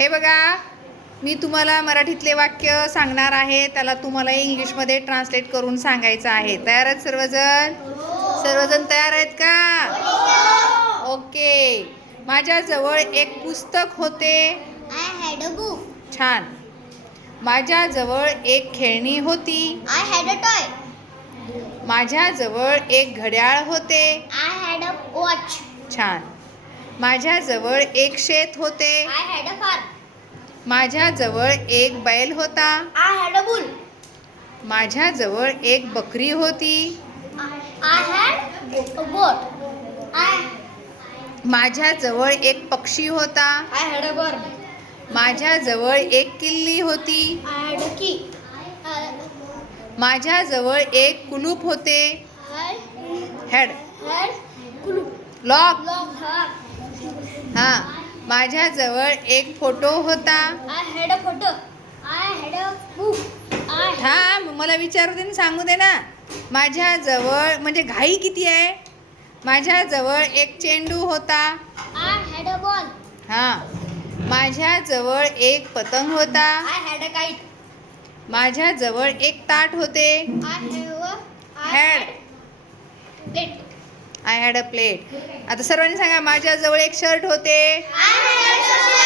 हे बघा, मी तुम्हाला मराठीतले वाक्य सांगणार आहे, त्याला तुम्हाला इंग्लिशमध्ये ट्रान्सलेट करून सांगायचं आहे. तयार आहेत सर्वजण? सर्वजण तयार आहेत का? ओके. माझ्याजवळ एक पुस्तक होते. I had a book. छान. माझ्याजवळ एक खेळणी होती. I had a toy. माझ्याजवळ एक घड्याळ होते. I had a watch. छान. माझ्याजवळ एक शेत होते. I had a farm. माझ्याजवळ एक बैल होता. I had a bull. माझ्याजवळ एक बकरी होती. I had a goat. माझ्याजवळ एक पक्षी होता. I had a bird. माझ्याजवळ एक किल्ली होती. I had a key. माझ्याजवळ एक कुलूप होते. I head had glue. Lock. Lock. हां. माझ्याजवळ एक फोटो होता. I had a photo. I had a book. I थांब, मला विचारू दे ना, सांगू दे ना. माझ्याजवळ म्हणजे घाई किती आहे. माझ्याजवळ एक चेंडू होता. had a ball. हां. माझ्याजवळ एक पतंग होता. I had a kite. माझ्याजवळ एक ताट होते. I Had. plate. I had a plate. आता सर्वांनी सांगा, माझ्याजवळ एक शर्ट होते. I had a